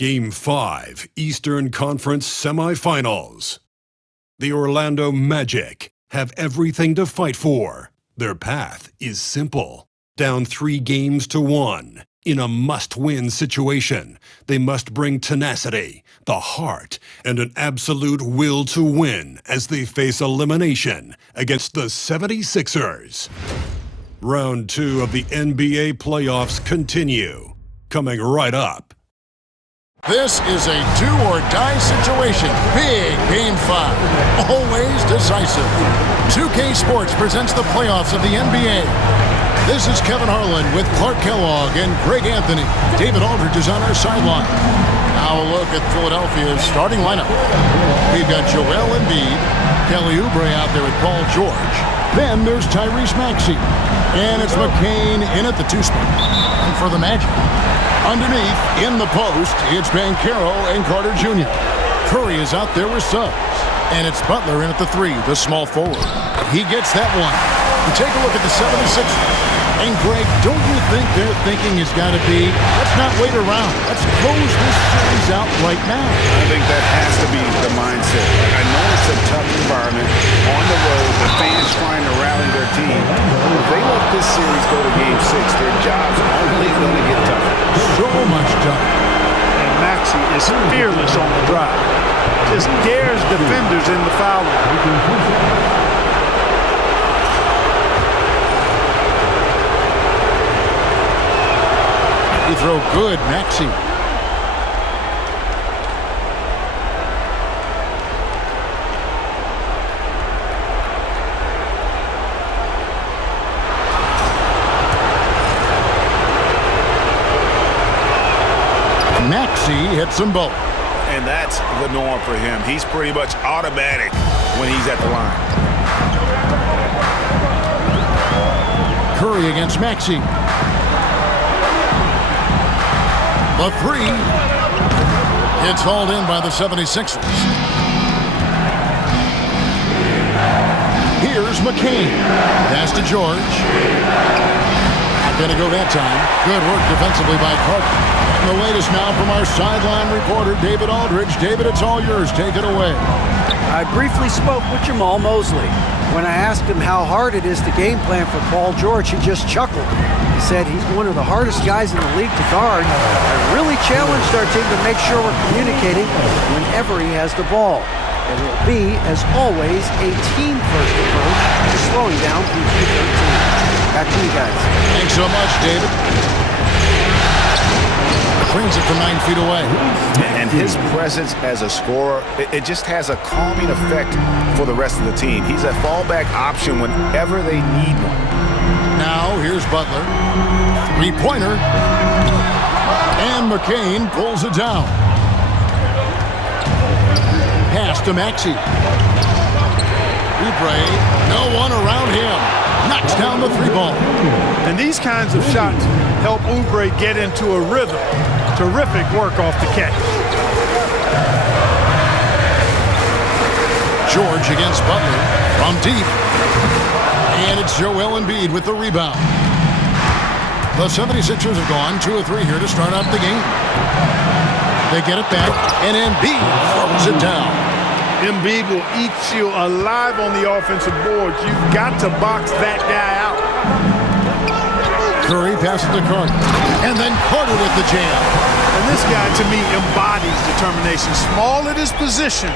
Game 5, Eastern Conference Semifinals. The Orlando Magic have everything to fight for. Their path is simple. Down 3-1 in a must-win situation, they must bring tenacity, the heart, and an absolute will to win as they face elimination against the 76ers. Round 2 of the NBA playoffs continue. Coming right up. This is a do-or-die situation. Big Game 5. Always decisive. 2K Sports presents the playoffs of the NBA. This is Kevin Harlan with Clark Kellogg and Greg Anthony. David Aldridge is on our sideline. Now a look at Philadelphia's starting lineup. We've got Joel Embiid, Kelly Oubre out there with Paul George. Then there's Tyrese Maxey. And it's McCain in at the 2 spot. And for the Magic, underneath, in the post, it's Banchero and Carter Jr. Curry is out there with subs. And it's Butler in at the 3, the small forward. He gets that one. You take a look at the 76ers. And Greg, don't you think their thinking has got to be, let's not wait around. Let's close this series out right now. I think that has to be the mindset. I know it's a tough environment on the road, the fans trying to rally their team. If they let this series go to Game 6, their job's only going to get tougher. So much tougher. And Maxey is fearless on the drive. Just dares defenders in the foul line. He throw good, Maxey. Maxey hits them both. And that's the norm for him. He's pretty much automatic when he's at the line. Curry against Maxey. The 3. It's hauled in by the 76ers. Here's McCain. Pass to George. Not going to go that time. Good work defensively by Carter. And the latest now from our sideline reporter, David Aldridge. David, it's all yours. Take it away. I briefly spoke with Jamal Mosley. When I asked him how hard it is to game plan for Paul George, he just chuckled. He said he's one of the hardest guys in the league to guard. I really challenged our team to make sure we're communicating whenever he has the ball. It will be, as always, a team-first approach to slowing down PG-13. Back to you guys. Thanks so much, David. Brings it from 9 feet away. And his presence as a scorer, it just has a calming effect for the rest of the team. He's a fallback option whenever they need one. Now, here's Butler. 3-pointer. And McCain pulls it down. Pass to Maxey. Oubre, no one around him. Knocks down the 3-ball. And these kinds of shots help Oubre get into a rhythm. Terrific work off the catch. George against Butler from deep. And it's Joel Embiid with the rebound. The 76ers have gone 2 of 3 here to start out the game. They get it back, and Embiid throws it down. Embiid will eat you alive on the offensive boards. You've got to box that guy out. Curry passes to Carter. And then Carter with the jam. And this guy, to me, embodies determination. Small at his position,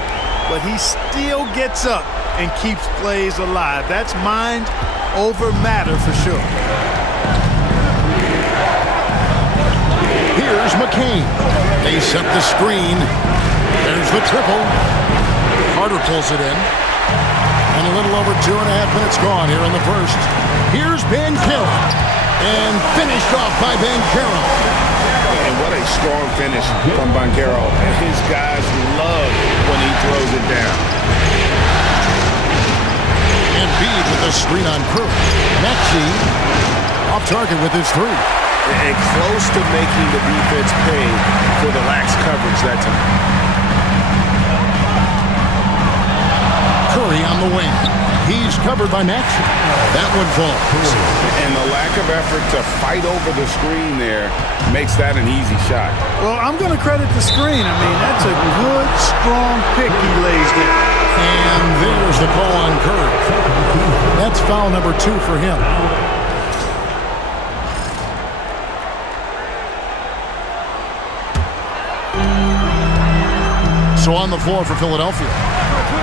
but he still gets up and keeps plays alive. That's mind over matter for sure. Here's McCain. They set the screen. There's the triple. Carter pulls it in. And a little over 2.5 minutes gone here in the first. Here's Banchero. And finished off by Banchero. And what a strong finish from Banchero. And his guys love when he throws it down. Embiid with the screen on Curry. Maxey off target with his 3. And close to making the defense pay for the lax coverage that time. Curry on the wing. He's covered by Maxey. That one falls. And the lack of effort to fight over the screen there makes that an easy shot. Well, I'm going to credit the screen. I mean, that's a good, strong pick he lays there. And there's the call on Curry. That's foul number 2 for him. So on the floor for Philadelphia,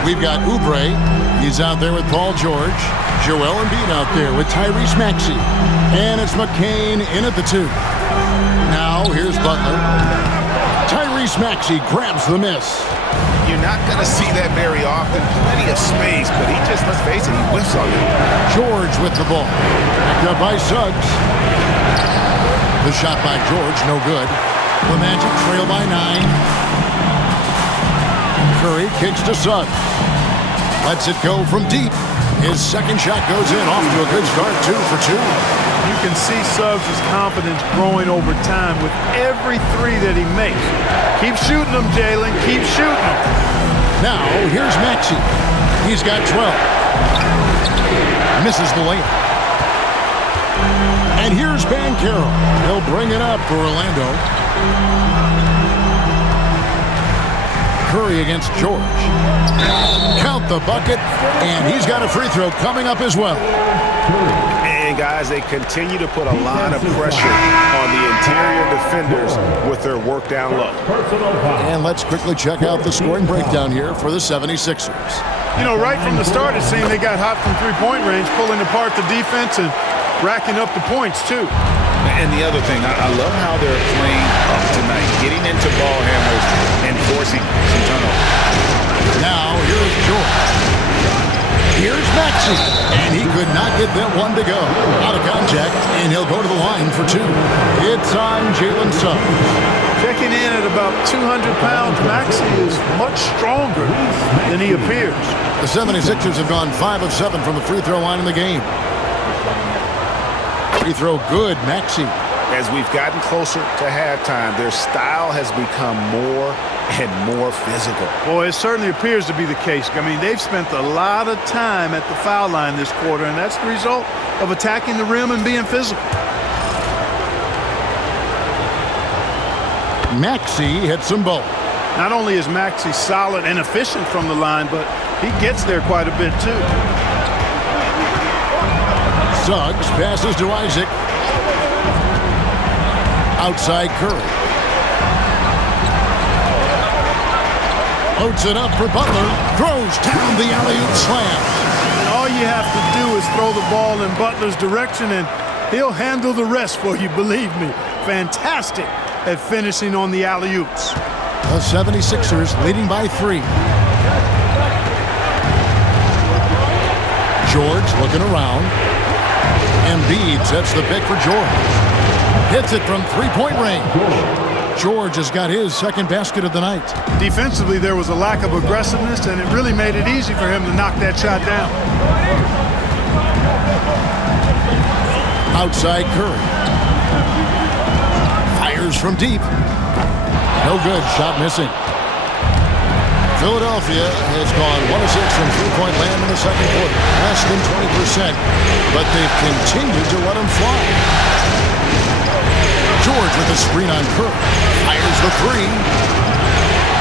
we've got Oubre. He's out there with Paul George. Joel Embiid out there with Tyrese Maxey. And it's McCain in at the 2. Now here's Butler. Tyrese Maxey grabs the miss. You're not going to see that very often. Plenty of space, but he just, let's face it, he whiffs on it. George with the ball. Backed up by Suggs. The shot by George, no good. The Magic trail by 9. Curry kicks to Suggs. Lets it go from deep. His second shot goes in, off to a good start, 2 for 2. You can see Suggs' confidence growing over time with every 3 that he makes. Keep shooting them, Jalen. Keep shooting them. Now, here's Maxey. He's got 12. Misses the layup. And here's Banchero. He'll bring it up for Orlando. Curry against George. Count the bucket, and he's got a free throw coming up as well. And guys, they continue to put a lot of pressure on the interior defenders with their work down low. And let's quickly check out the scoring breakdown here for the 76ers. You know, right from the start, it seemed they got hot from three-point range, pulling apart the defense and racking up the points, too. And the other thing, I love how they're playing up tonight, getting into ball handlers and forcing some turnovers. Now, here's George. Here's Maxey. And he could not get that one to go. Out of contact, and he'll go to the line for 2. It's on Jalen Suggs. Checking in at about 200 pounds, Maxey is much stronger than he appears. The 76ers have gone 5 of 7 from the free throw line in the game. Free throw good, Maxey. As we've gotten closer to halftime, their style has become more and more physical. Boy, it certainly appears to be the case. I mean, they've spent a lot of time at the foul line this quarter, and that's the result of attacking the rim and being physical. Maxey hits them both. Not only is Maxey solid and efficient from the line, but he gets there quite a bit, too. Suggs passes to Isaac. Outside Curry. Loads it up for Butler. Throws down the alley-oop slam. And all you have to do is throw the ball in Butler's direction, and he'll handle the rest for you, believe me. Fantastic at finishing on the alley-oops. The 76ers leading by 3. George looking around. Embiid sets the pick for George. Hits it from three-point range. George has got his second basket of the night. Defensively, there was a lack of aggressiveness, and it really made it easy for him to knock that shot down. Outside Curry. Fires from deep. No good. Shot missing. Philadelphia has gone 1 of 6 from three-point land in the second quarter. Less than 20%, but they've continued to let them fly. George with a screen on Curry. Fires the 3.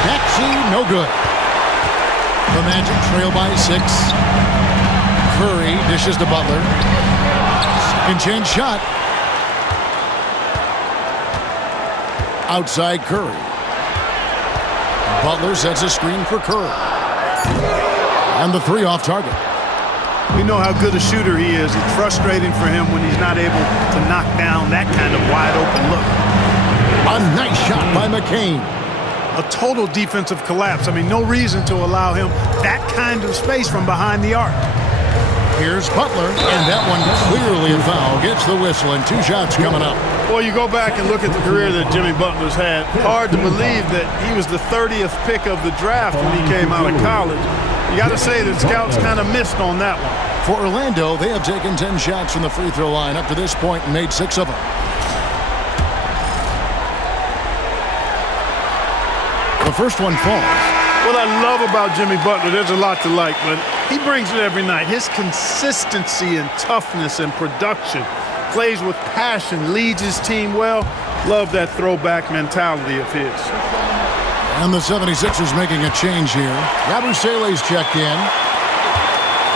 Maxey, no good. The Magic trail by 6. Curry dishes to Butler. Second chance shot. Outside Curry. Butler sets a screen for Curry. And the 3 off target. We know how good a shooter he is. It's frustrating for him when he's not able to knock down that kind of wide open look. A nice shot by McCain. A total defensive collapse. I mean, no reason to allow him that kind of space from behind the arc. Here's Butler, and that one clearly a foul. Gets the whistle, and 2 shots coming up. Well, you go back and look at the career that Jimmy Butler's had. Hard to believe that he was the 30th pick of the draft when he came out of college. You got to say that scouts kind of missed on that one. For Orlando, they have taken 10 shots from the free throw line up to this point and made 6 of them. The first one falls. What I love about Jimmy Butler, there's a lot to like, but He brings it every night. His consistency and toughness and production, plays with passion, leads his team well. Love that throwback mentality of his. And the 76ers making a change here. Yabusele's checked in.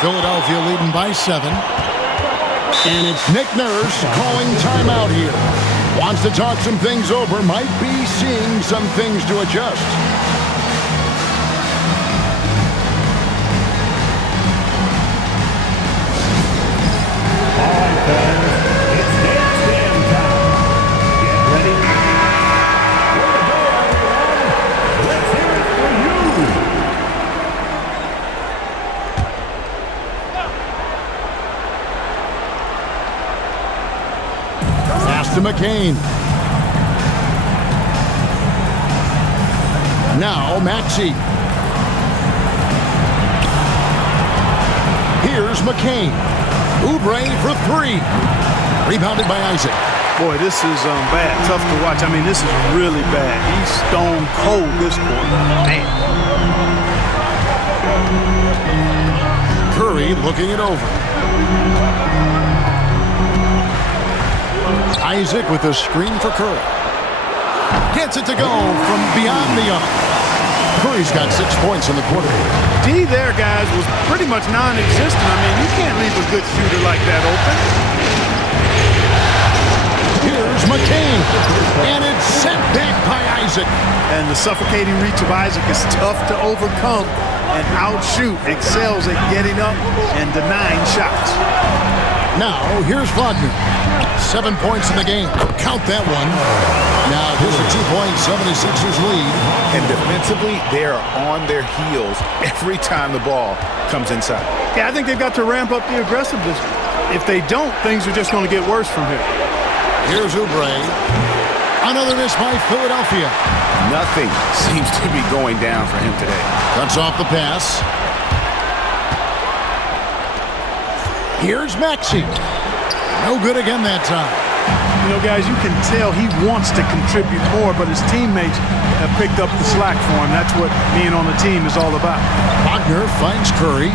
Philadelphia leading by 7. And it's Nick Nurse calling timeout here. Wants to talk some things over. Might be seeing some things to adjust. To McCain. Now Maxey. Here's McCain. Oubre for 3. Rebounded by Isaac. Boy, this is bad. Tough to watch. I mean, this is really bad. He's stone cold this quarter. Man. Curry looking it over. Isaac with a screen for Curry. Gets it to go from beyond the arc. Curry's got 6 points in the quarter. D there, guys, was pretty much non-existent. I mean, you can't leave a good shooter like that open. Here's McCain. And it's sent back by Isaac. And the suffocating reach of Isaac is tough to overcome and outshoot. Excels at getting up and denying shots. Now, here's Wagner. 7 points in the game. Count that one. Now, here's a 2-point 76ers lead. And defensively, they are on their heels every time the ball comes inside. Yeah, I think they've got to ramp up the aggressiveness. If they don't, things are just going to get worse from here. Here's Oubre. Another miss by Philadelphia. Nothing seems to be going down for him today. Cuts off the pass. Here's Maxey. No good again that time. You know, guys, you can tell he wants to contribute more, but his teammates have picked up the slack for him. That's what being on the team is all about. Wagner finds Curry.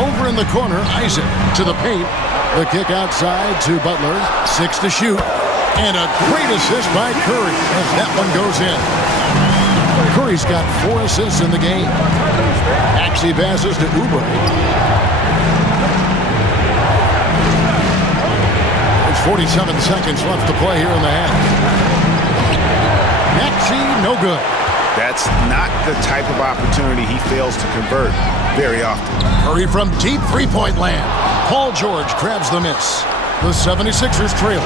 Over in the corner, Isaac to the paint. The kick outside to Butler. 6 to shoot. And a great assist by Curry as that one goes in. Curry's got 4 assists in the game. Maxey passes to Oubre. There's 47 seconds left to play here in the half. Maxey, no good. That's not the type of opportunity he fails to convert very often. Curry from deep three-point land. Paul George grabs the miss. The 76ers trail.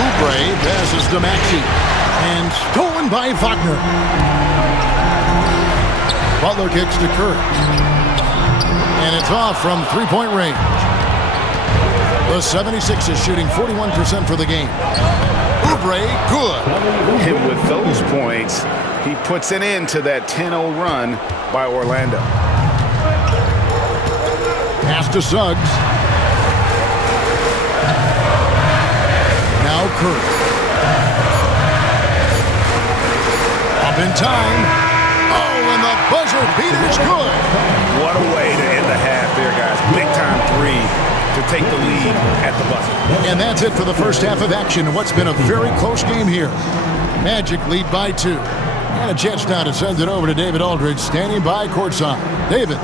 Oubre passes to Maxey. And stolen by Wagner. Butler kicks to Curry. And it's off from three-point range. The 76ers shooting 41% for the game. Oubre, good. And with those points, he puts an end to that 10-0 run by Orlando. Pass to Suggs. Now Curry. Up in time. Oh, and the buzzer beater's good. What a way to end the half there, guys. Big time 3 to take the lead at the buzzer. And that's it for the first half of action. What's been a very close game here. Magic lead by 2. And a chance now to send it over to David Aldridge, standing by courtside. David.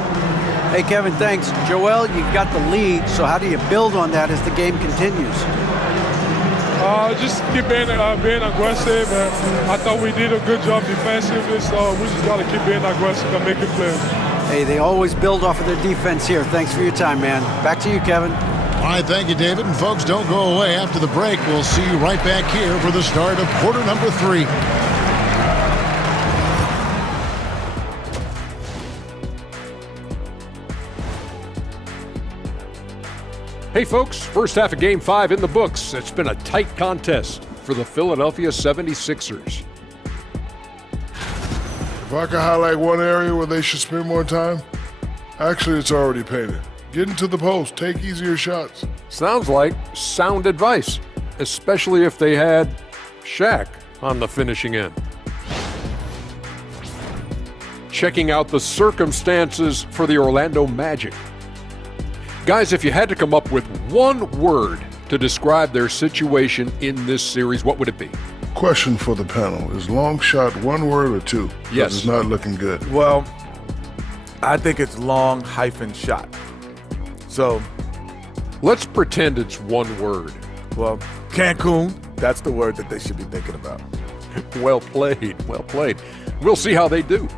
Hey, Kevin, thanks. Joel, you've got the lead, so how do you build on that as the game continues? Just keep being aggressive, and I thought we did a good job defensively, so we just got to keep being aggressive and making plays. Hey, they always build off of their defense here. Thanks for your time, man. Back to you, Kevin. All right, thank you, David. And folks, don't go away. After the break, we'll see you right back here for the start of quarter number 3. Hey folks, first half of Game 5 in the books. It's been a tight contest for the Philadelphia 76ers. If I could highlight one area where they should spend more time, actually it's already painted. Get into the post, take easier shots. Sounds like sound advice, especially if they had Shaq on the finishing end. checking out the circumstances for the Orlando Magic. Guys, if you had to come up with one word to describe their situation in this series, what would it be? Question for the panel. Is long shot one word or two? 'Cause Yes. It's not looking good. Well, I think it's long-shot. So, Let's pretend it's one word. well, Cancun, that's the word that they should be thinking about. Well played, well played. We'll see how they do.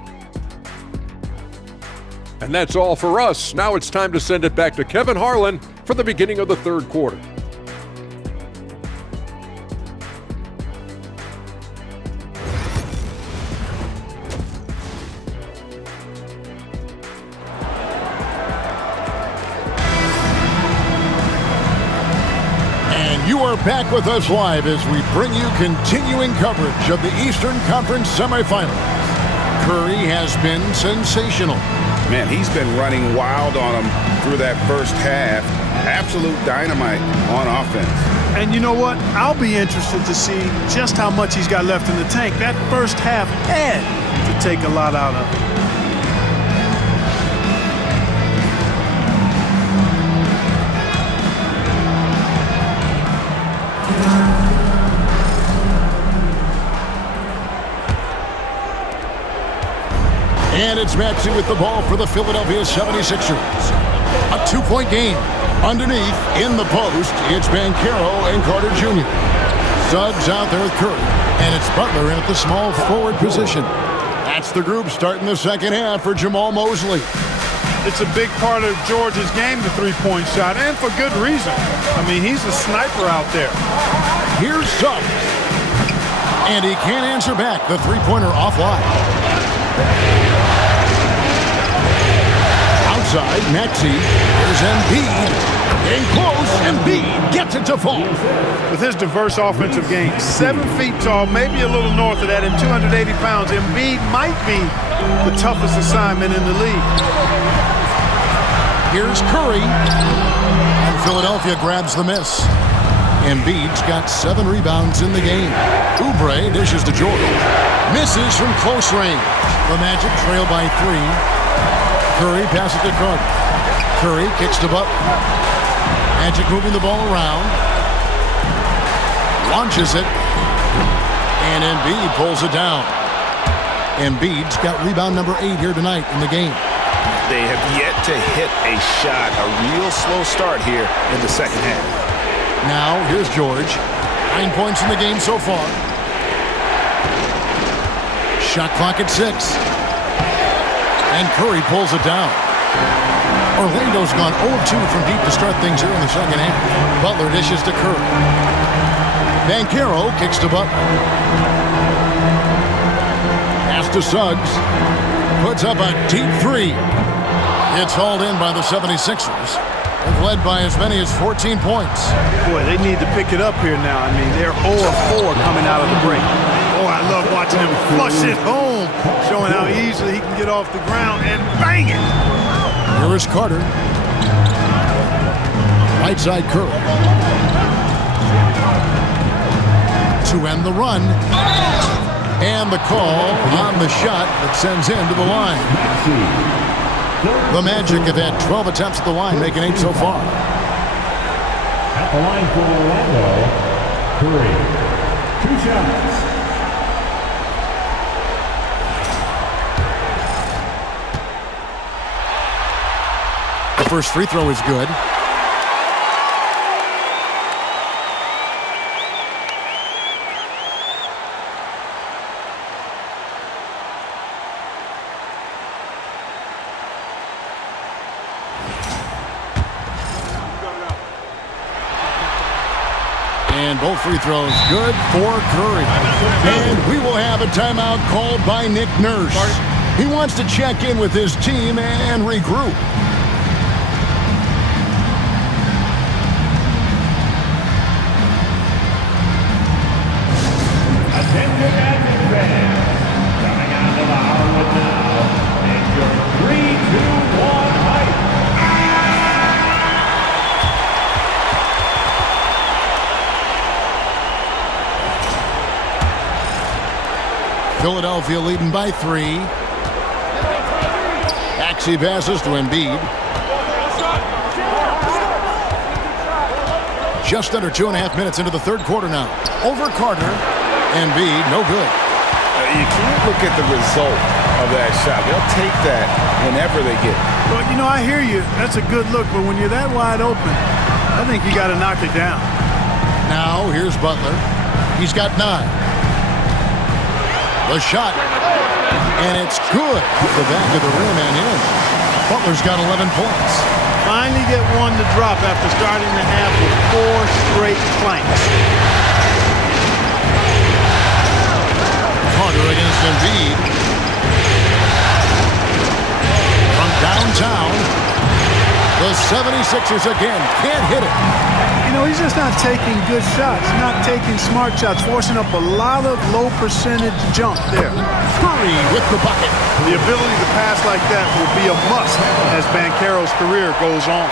And that's all for us. Now it's time to send it back to Kevin Harlan for the beginning of the third quarter. And you are back with us live as we bring you continuing coverage of the Eastern Conference semifinals. Curry has been sensational. Man, he's been running wild on them through that first half. Absolute dynamite on offense. And you know what? I'll be interested to see just how much he's got left in the tank. That first half had to take a lot out of him. And it's Maxey with the ball for the Philadelphia 76ers. A two-point game. Underneath, in the post, it's Banchero and Carter Jr. Suggs out there with Curry. And it's Butler in at the small forward position. That's the group starting the second half for Jamal Mosley. It's a big part of George's game, the three-point shot, and for good reason. I mean, he's a sniper out there. Here's Suggs. And he can't answer back. The three-pointer offline. Outside, Maxey. Here's Embiid. Getting close. Embiid gets it to fall. With his diverse offensive game, 7 feet tall, maybe a little north of that, and 280 pounds, Embiid might be the toughest assignment in the league. Here's Curry. And Philadelphia grabs the miss. Embiid's got 7 rebounds in the game. Oubre dishes to Jordan. Misses from close range. The Magic trail by 3. Curry passes to Carter. Curry kicks to Butler. Magic moving the ball around. Launches it. And Embiid pulls it down. Embiid's got rebound number 8 here tonight in the game. They have yet to hit a shot. A real slow start here in the second half. Now, here's George. 9 points in the game so far. Shot clock at 6. And Curry pulls it down. Orlando's gone 0-2 from deep to start things here in the second half. Butler dishes to Curry. Banchero kicks to Butler. Pass to Suggs. Puts up a deep 3. It's hauled in by the 76ers. They've led by as many as 14 points. Boy, they need to pick it up here now. I mean, they're 0-4 coming out of the break. Oh, I love watching him flush it home, showing how easily he can get off the ground and bang it. Here is Carter. Right side Curry. To end the run. And the call on the shot that sends him to the line. The Magic have had 12 attempts at the line, making 8 so far. At the line for Orlando, Curry. 2 shots. The first free throw is good. And both free throws good for Curry. And we will have a timeout called by Nick Nurse. He wants to check in with his team and regroup. Attention Magic fans, coming out of our with now, and your 3, 2, 1 hype. Philadelphia leading by 3. Maxey passes to Embiid. Just under 2.5 minutes into the third quarter now. Over Carter. Embiid, no good. You can't look at the result of that shot. They'll take that whenever they get it. Well, you know, I hear you. That's a good look, but when you're that wide open, I think you got to knock it down. Now, here's Butler. He's got 9. The shot. And it's good off the back of the rim and in. Butler's got 11 points. Finally get one to drop after starting the half with 4 straight planks. Carter against Embiid. From downtown, the 76ers again can't hit it. You know, he's just not taking good shots, not taking smart shots, forcing up a lot of low percentage jump there. Curry with the bucket. The ability to pass like that will be a must as Banchero's career goes on.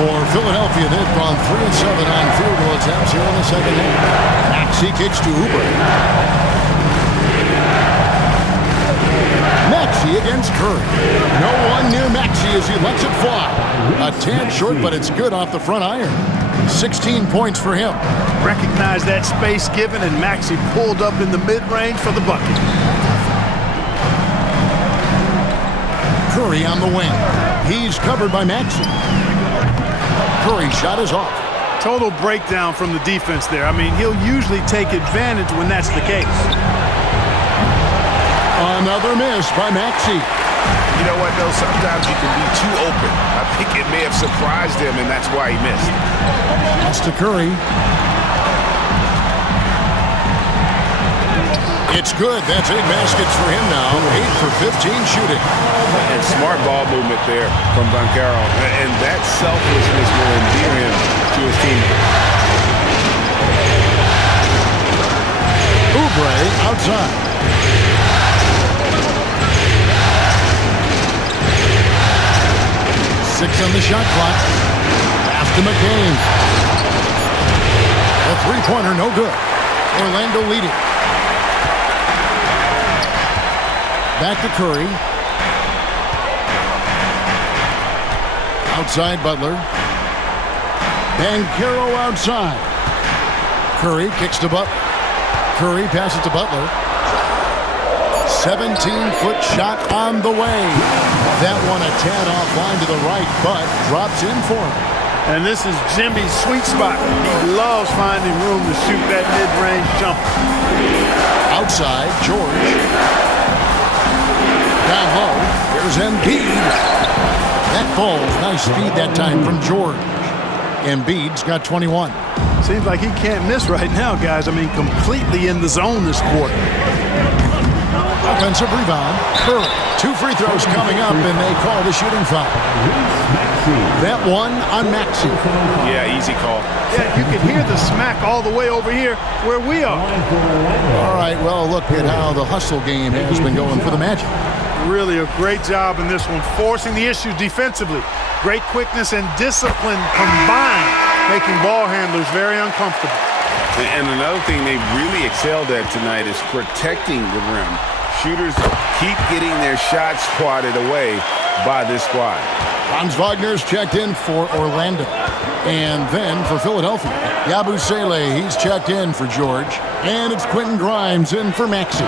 For Philadelphia, they've gone 3 and 7 on field goal attempts here in the second half. Maxey kicks to Oubre. Maxey against Curry. No one near Maxey as he lets it fly. A tad short, but it's good off the front iron. 16 points for him. Recognize that space given, and Maxey pulled up in the mid-range for the bucket. Curry on the wing. He's covered by Maxey. Curry's shot is off. Total breakdown from the defense there. I mean, he'll usually take advantage when that's the case. Another miss by Maxey. You know what, though? Sometimes you can be too open. I think it may have surprised him, and that's why he missed. Pass to Curry. It's good. That's 8 baskets for him now. 8 for 15 shooting. And smart ball movement there from Banchero. And that selflessness will endear him to his team. Oubre outside. 6 on the shot clock. Pass to McCain. A three-pointer, no good. Orlando leading. Back to Curry. Outside Butler. Banchero outside. Curry kicks to Butler. Curry passes to Butler. 17-foot shot on the way. That one a tad offline to the right, but drops in for him. And this is Jimmy's sweet spot. He loves finding room to shoot that mid-range jumper. Outside, George. Down low, here's Embiid. That falls. Nice feed that time from George. Embiid's got 21. Seems like he can't miss right now, guys. I mean, completely in the zone this quarter. Offensive rebound. Curry. 2 free throws coming up, and they call the shooting foul. That one on Maxey. Yeah, easy call. Yeah, you can hear the smack all the way over here where we are. All right, well, look at how the hustle game has been going for the Magic. Really a great job in this one, forcing the issues defensively. Great quickness and discipline combined, making ball handlers very uncomfortable. And another thing they really excelled at tonight is protecting the rim. Shooters keep getting their shots swatted away by this squad. Franz Wagner's checked in for Orlando. And then for Philadelphia, Yabusele, he's checked in for George. And it's Quentin Grimes in for Maxey.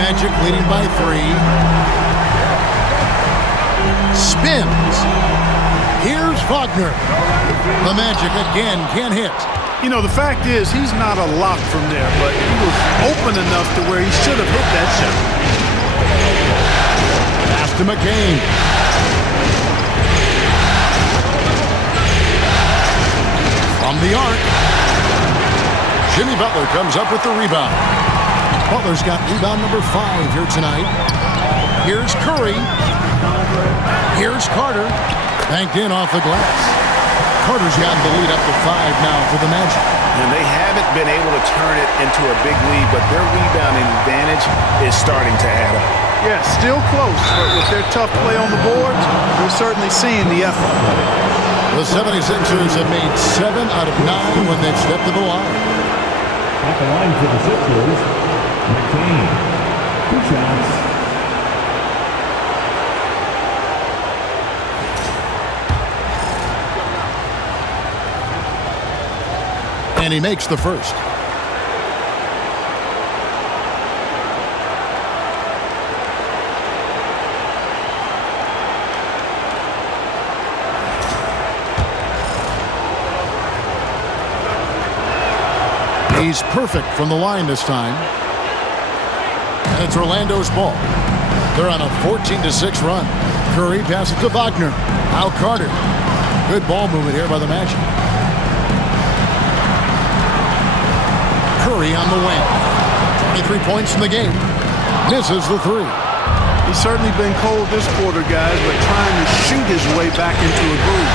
Magic leading by 3. Spins. Here's Wagner. The Magic again can't hit. You know, the fact is he's not a lock from there, but he was open enough to where he should have hit that shot. Pass to McCain. From the arc. Jimmy Butler comes up with the rebound. Butler's got rebound number 5 here tonight. Here's Curry. Here's Carter. Banked in off the glass. Carter's gotten the lead up to 5 now for the Magic. And they haven't been able to turn it into a big lead, but their rebounding advantage is starting to add up. Yeah, still close, but with their tough play on the boards, we're certainly seeing the effort. The 76ers have made 7 out of 9 when they've stepped to the line. At the line for the Sixers, McCain. 2 shots. And he makes the first. He's perfect from the line this time. And it's Orlando's ball. They're on a 14-6 run. Curry passes to Wagner. Now Carter. Good ball movement here by the Magic. Curry on the wing. 23 points in the game. Misses the three. He's certainly been cold this quarter, guys, but trying to shoot his way back into a groove.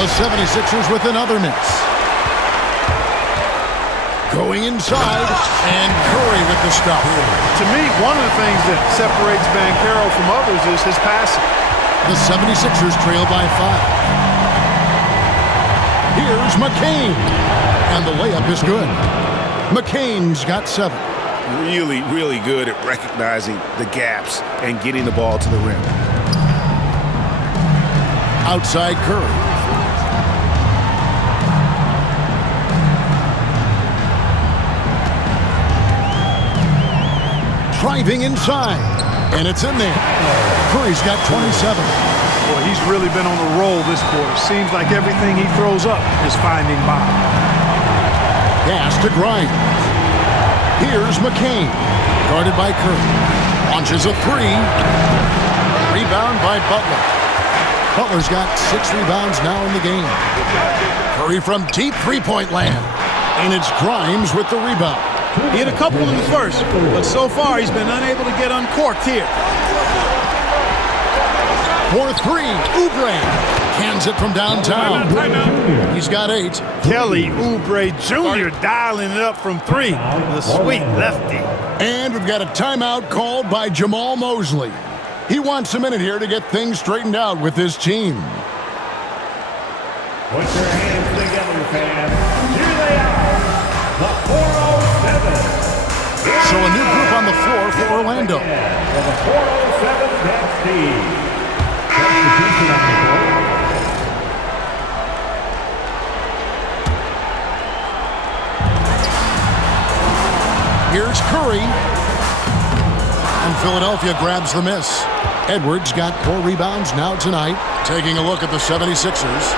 The 76ers with another miss. Going inside, and Curry with the stop. To me, one of the things that separates Banchero from others is his passing. The 76ers trail by 5. Here's McCain, and the layup is good. McCain's got 7. Really, really good at recognizing the gaps and getting the ball to the rim. Outside Curry. Driving inside, and it's in there. Curry's got 27. Boy, he's really been on a roll this quarter. Seems like everything he throws up is finding bottom. Pass to Grimes. Here's McCain, guarded by Curry. Launches a three. Rebound by Butler. Butler's got 6 rebounds now in the game. Curry from deep three-point land, and it's Grimes with the rebound. He had a couple in the first, but so far he's been unable to get uncorked here. For 3, Oubre cans it from downtown. He's got 8. Kelly Oubre Jr. dialing it up from 3. The sweet lefty. And we've got a timeout called by Jamal Mosley. He wants a minute here to get things straightened out with his team. Put your hands together, fans. Here they are, the 407. So a new group on the floor for Orlando. For the 407 Dead Sea. Substitution on the court. Here's Curry. And Philadelphia grabs the miss. Edwards got 4 rebounds now tonight. Taking a look at the 76ers.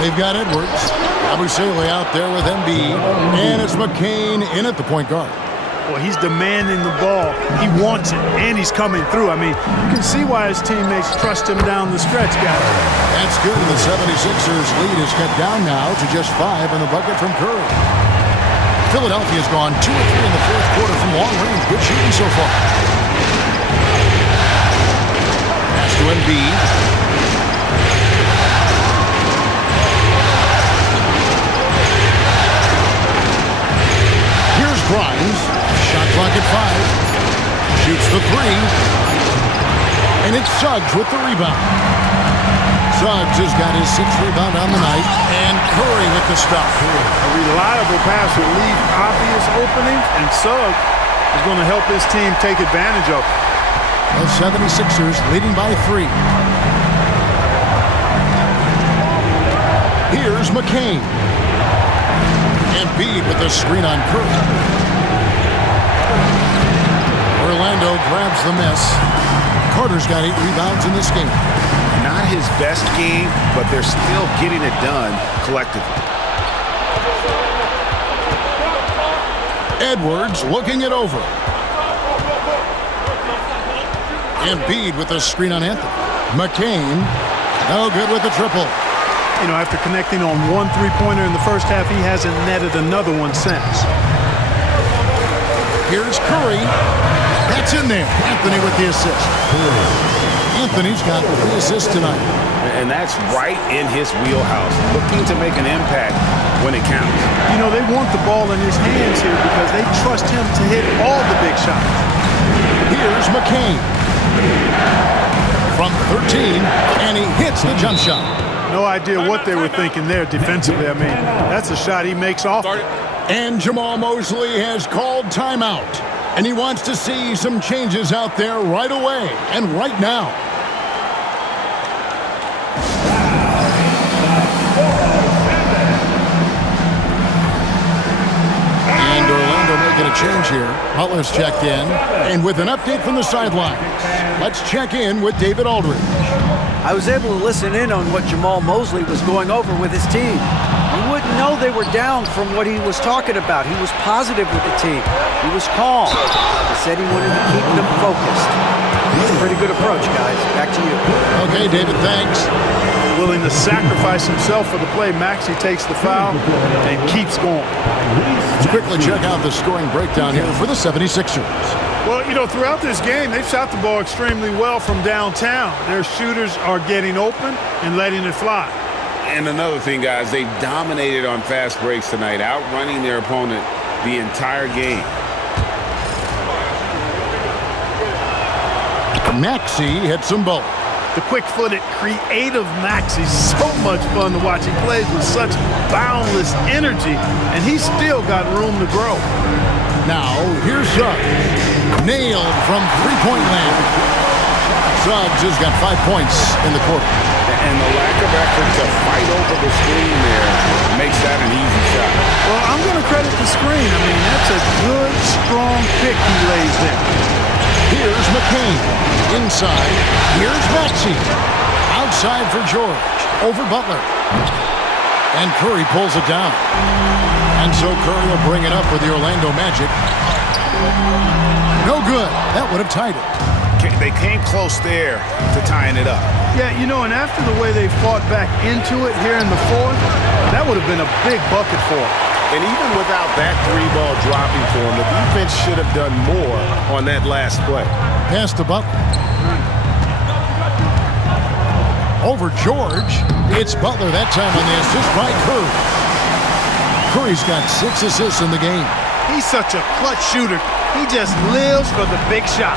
They've got Edwards. Abusele out there with Embiid. And it's McCain in at the point guard. Well, he's demanding the ball. He wants it, and he's coming through. I mean, you can see why his teammates trust him down the stretch, guys. That's good. The 76ers lead is cut down now to just 5 in the bucket from Curry. Philadelphia's gone 2 of 3 in the fourth quarter from long range. Good shooting so far. Pass to Embiid. Here's Grimes. Shot clock at 5. Shoots the 3. And it's Suggs with the rebound. Suggs has got his 6th rebound on the night. And Curry with the stop. A reliable pass will leave obvious openings, and Suggs is going to help his team take advantage of it. The 76ers leading by 3. Here's McCain. Embiid with the screen on Curry. Orlando grabs the miss. Carter's got 8 rebounds in this game. Not his best game, but they're still getting it done collectively. Edwards looking it over. Embiid with the screen on Anthony. McCain, no good with the triple. You know, after connecting on 1 3-pointer in the first half, he hasn't netted another one since. Here's Curry. That's in there. Anthony with the assist. Anthony's got 3 assists tonight. And that's right in his wheelhouse, looking to make an impact when it counts. You know, they want the ball in his hands here because they trust him to hit all the big shots. Here's McCain. From 13, and he hits the jump shot. No idea what they were thinking there defensively. I mean, that's a shot he makes off. And Jamal Mosley has called timeout. And he wants to see some changes out there right away and right now. here. Butler's checked in. And with an update from the sidelines, let's check in with David Aldridge. I was able to listen in on what Jamal Mosley was going over with his team. You wouldn't know they were down from what he was talking about. He was positive with the team. He was calm. He said he wanted to keep them focused. It's a pretty good approach, guys. Back to you. Okay, David, thanks. Willing to sacrifice himself for the play. Maxey takes the foul and keeps going. Let's quickly check out the scoring breakdown here for the 76ers. Well, you know, throughout this game, they've shot the ball extremely well from downtown. Their shooters are getting open and letting it fly. And another thing, guys, they've dominated on fast breaks tonight, outrunning their opponent the entire game. Maxey hits them both. The quick-footed, creative Maxey, so much fun to watch. He plays with such boundless energy, and he's still got room to grow. Now, here's Suggs. Nailed from three-point land. Suggs has got 5 points in the quarter. And the lack of effort to fight over the screen there makes that an easy shot. Well, I'm going to credit the screen. I mean, that's a good, strong pick he lays there. Here's McCain. Inside. Here's Maxey. Outside for George. Over Butler. And Curry pulls it down. And so Curry will bring it up with the Orlando Magic. No good. That would have tied it. They came close there to tying it up. Yeah, you know, and after the way they fought back into it here in the fourth, that would have been a big bucket for them. And even without that three ball dropping for him, the defense should have done more on that last play. Pass to Butler. Over George. It's Butler that time on the assist by Curry. Curry's got 6 assists in the game. He's such a clutch shooter. He just lives for the big shot.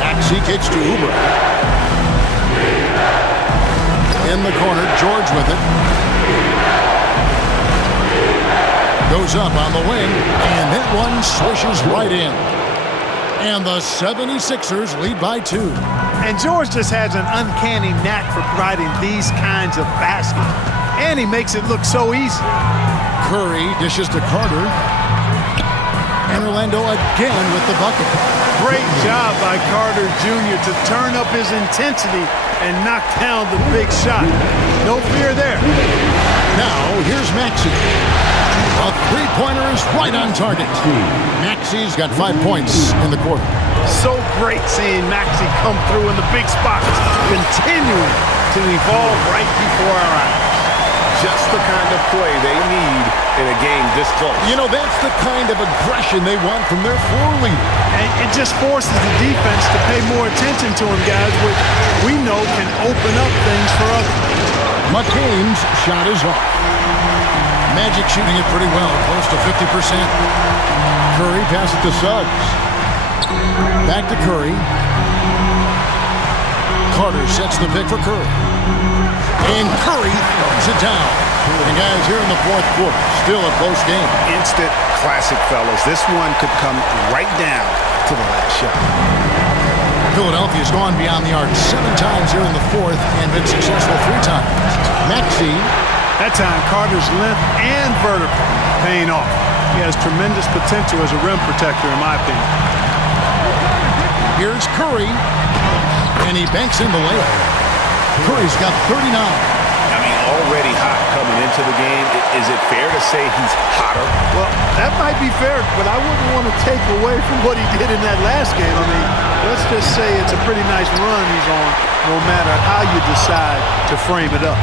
Maxey kicks to Oubre. In the corner, George with it. Goes up on the wing, and that one swishes right in. And the 76ers lead by 2. And George just has an uncanny knack for providing these kinds of baskets. And he makes it look so easy. Curry dishes to Carter. And Orlando again with the bucket. Great job by Carter Jr. to turn up his intensity and knock down the big shot. No fear there. Now, here's Maxey. A three-pointer is right on target. Maxey's got 5 points in the quarter. So great seeing Maxey come through in the big spots, continuing to evolve right before our eyes. Just the kind of play they need in a game this close. You know, that's the kind of aggression they want from their floor leader. And it just forces the defense to pay more attention to him, guys, which we know can open up things for others. McCain's shot is off. Magic shooting it pretty well, close to 50%. Curry passes to Suggs. Back to Curry. Carter sets the pick for Curry. And Curry throws it down. And guys, here in the fourth quarter, still a close game. Instant classic, fellas. This one could come right down to the last shot. Philadelphia's gone beyond the arc 7 times here in the fourth and been successful 3 times. Maxey. That time, Carter's length and vertical paying off. He has tremendous potential as a rim protector, in my opinion. Here's Curry. And he banks in the layup. Curry's got 39. I mean, already hot coming into the game. Is it fair to say he's hotter? Well, that might be fair, but I wouldn't want to take away from what he did in that last game. I mean, let's just say it's a pretty nice run he's on, no matter how you decide to frame it up.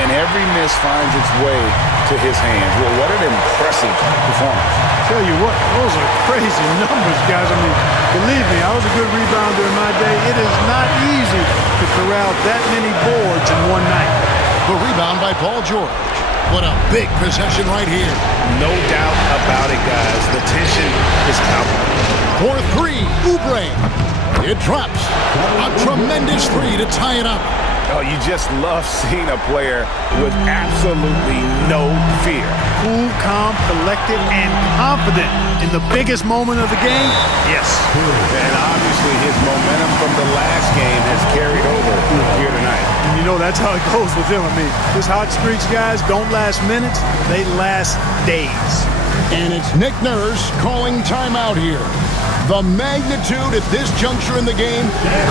And every miss finds its way to his hands. Well, what an impressive performance. Tell you what, those are crazy numbers, guys. I mean, believe me, I was a good rebounder in my day. It is not easy to corral that many boards in one night. The rebound by Paul George. What a big possession right here. No doubt about it, guys. The tension is palpable. For 3, Oubre. It drops. A tremendous 3 to tie it up. Oh, you just love seeing a player with absolutely no fear. Cool, calm, collected, and confident in the biggest moment of the game? Yes. And obviously his momentum from the last game has carried over here tonight. And you know, that's how it goes with him. I mean, his hot streaks, guys, don't last minutes. They last days. And it's Nick Nurse calling timeout here. The magnitude at this juncture in the game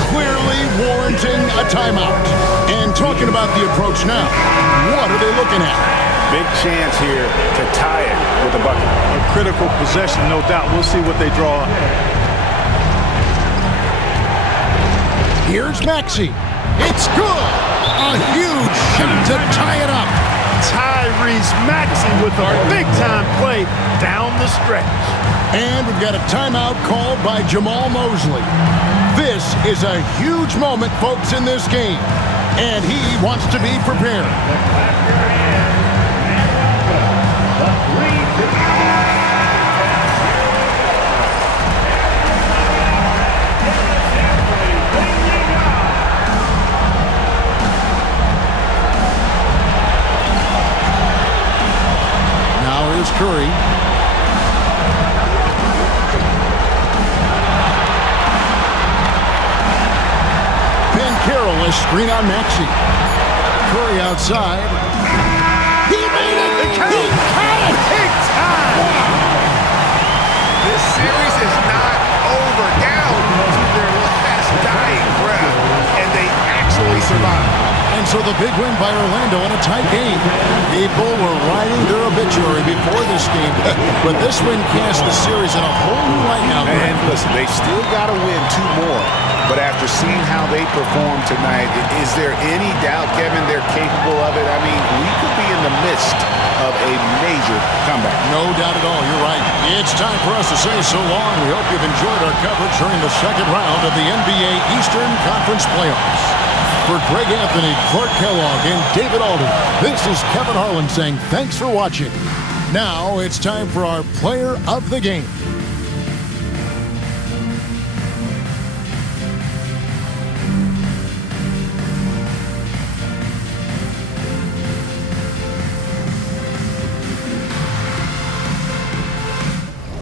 clearly warranting a timeout. And talking about the approach now, what are they looking at? Big chance here to tie it with a bucket. A critical possession, no doubt. We'll see what they draw up. Here's Maxey. It's good. A huge shot to tie it up. Tyrese Maxey with a big-time play down the stretch. And we've got a timeout called by Jamal Mosley. This is a huge moment, folks, in this game. And he wants to be prepared. Now here's Curry. Carroll, a screen on Maxey. Curry outside. He made it! He caught it! Big time! Wow. This series is not over. Down to their last dying breath, and they actually survived. And so the big win by Orlando in a tight game. People were writing their obituary before this game, but this win cast the series in a whole new light now. And listen, they still got to win 2 more. But after seeing how they performed tonight, is there any doubt, Kevin, they're capable of it? I mean, we could be in the midst of a major comeback. No doubt at all. You're right. It's time for us to say so long. We hope you've enjoyed our coverage during the second round of the NBA Eastern Conference Playoffs. For Greg Anthony, Clark Kellogg, and David Alden, this is Kevin Harlan saying thanks for watching. Now it's time for our Player of the Game.